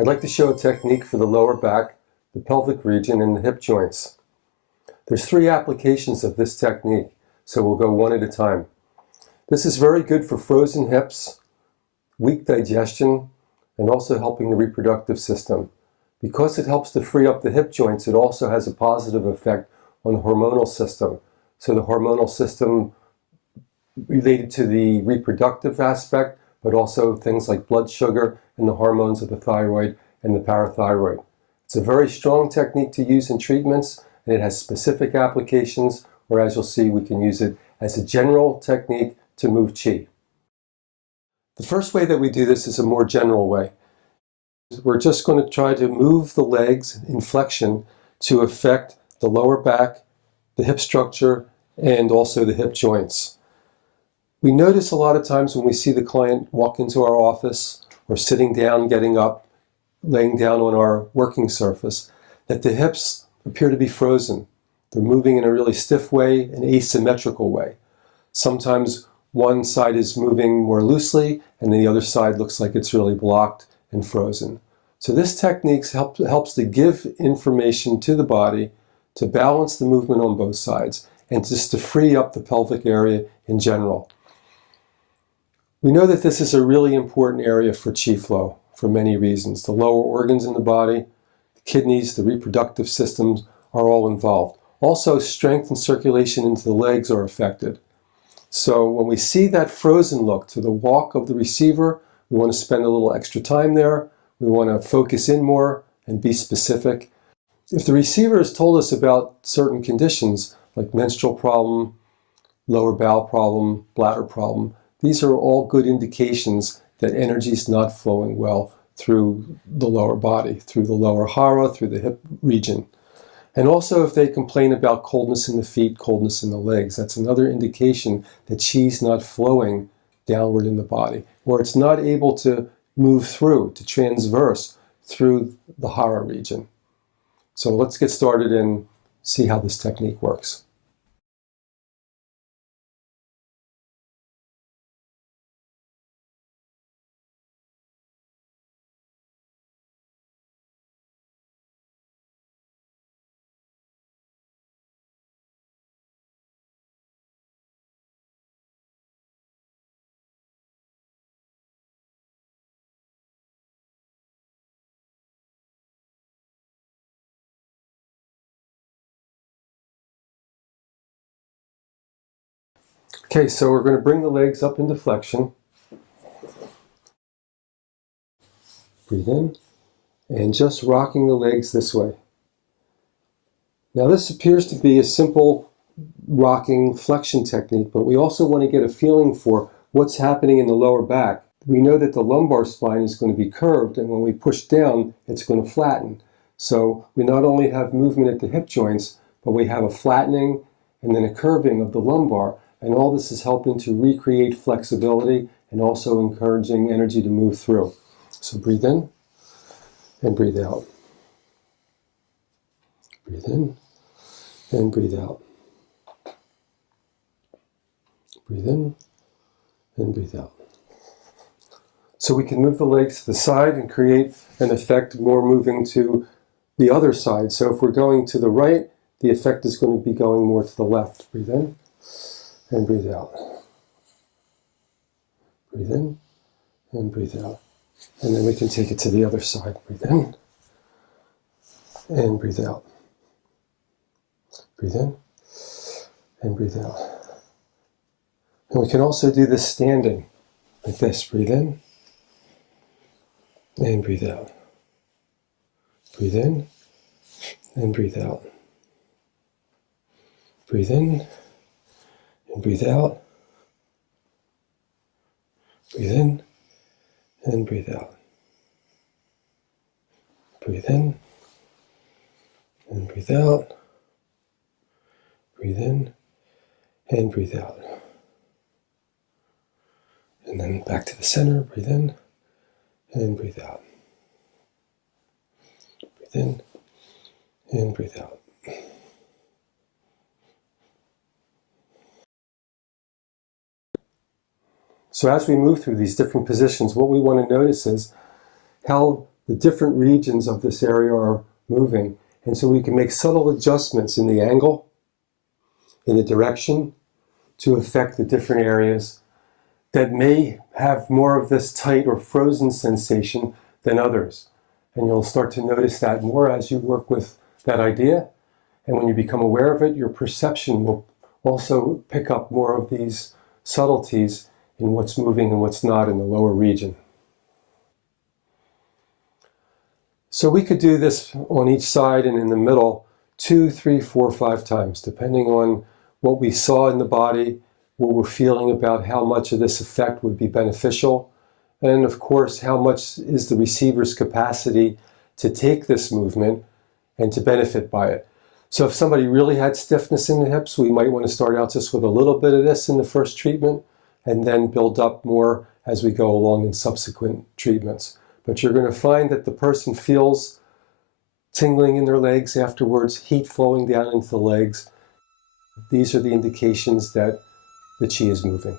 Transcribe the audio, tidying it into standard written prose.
I'd like to show a technique for the lower back, the pelvic region, and the hip joints. There's 3 applications of this technique, so we'll go one at a time. This is very good for frozen hips, weak digestion, and also helping the reproductive system. Because it helps to free up the hip joints, it also has a positive effect on the hormonal system. So the hormonal system related to the reproductive aspect, but also things like blood sugar and the hormones of the thyroid and the parathyroid. It's a very strong technique to use in treatments, and it has specific applications, or as you'll see, we can use it as a general technique to move qi. The first way that we do this is a more general way. We're just going to try to move the legs in flexion to affect the lower back, the hip structure, and also the hip joints. We notice a lot of times when we see the client walk into our office or sitting down, getting up, laying down on our working surface, that the hips appear to be frozen. They're moving in a really stiff way, an asymmetrical way. Sometimes one side is moving more loosely and the other side looks like it's really blocked and frozen. So this technique helps to give information to the body to balance the movement on both sides and just to free up the pelvic area in general. We know that this is a really important area for qi flow for many reasons. The lower organs in the body, the kidneys, the reproductive systems are all involved. Also, strength and circulation into the legs are affected. So when we see that frozen look to the walk of the receiver, we want to spend a little extra time there. We want to focus in more and be specific. If the receiver has told us about certain conditions like menstrual problem, lower bowel problem, bladder problem, these are all good indications that energy is not flowing well through the lower body, through the lower hara, through the hip region. And also if they complain about coldness in the feet, coldness in the legs, that's another indication that qi is not flowing downward in the body, or it's not able to move through, to transverse through the hara region. So let's get started and see how this technique works. Okay, so we're going to bring the legs up into flexion. Breathe in, and just rocking the legs this way. Now this appears to be a simple rocking flexion technique, but we also want to get a feeling for what's happening in the lower back. We know that the lumbar spine is going to be curved, and when we push down, it's going to flatten. So we not only have movement at the hip joints, but we have a flattening and then a curving of the lumbar, and all this is helping to recreate flexibility and also encouraging energy to move through. So breathe in and breathe out. Breathe in and breathe out. Breathe in and breathe out. So we can move the legs to the side and create an effect more moving to the other side. So if we're going to the right, the effect is going to be going more to the left. Breathe in and breathe out. Breathe in and breathe out. And then we can take it to the other side. Breathe in and breathe out. Breathe in and breathe out. And we can also do this standing like this. Breathe in and breathe out. Breathe in and breathe out. Breathe in and breathe out. Breathe in and breathe out. Breathe in and breathe out. Breathe in and breathe out. And then back to the center. Breathe in and breathe out. Breathe in and breathe out. So as we move through these different positions, what we want to notice is how the different regions of this area are moving. And so we can make subtle adjustments in the angle, in the direction, to affect the different areas that may have more of this tight or frozen sensation than others. And you'll start to notice that more as you work with that idea. And when you become aware of it, your perception will also pick up more of these subtleties in what's moving and what's not in the lower region. So we could do this on each side and in the middle 2, 3, 4, 5 times, depending on what we saw in the body, what we're feeling about how much of this effect would be beneficial, and of course, how much is the receiver's capacity to take this movement and to benefit by it. So if somebody really had stiffness in the hips, we might want to start out just with a little bit of this in the first treatment and then build up more as we go along in subsequent treatments. But you're going to find that the person feels tingling in their legs afterwards, heat flowing down into the legs. These are the indications that the chi is moving.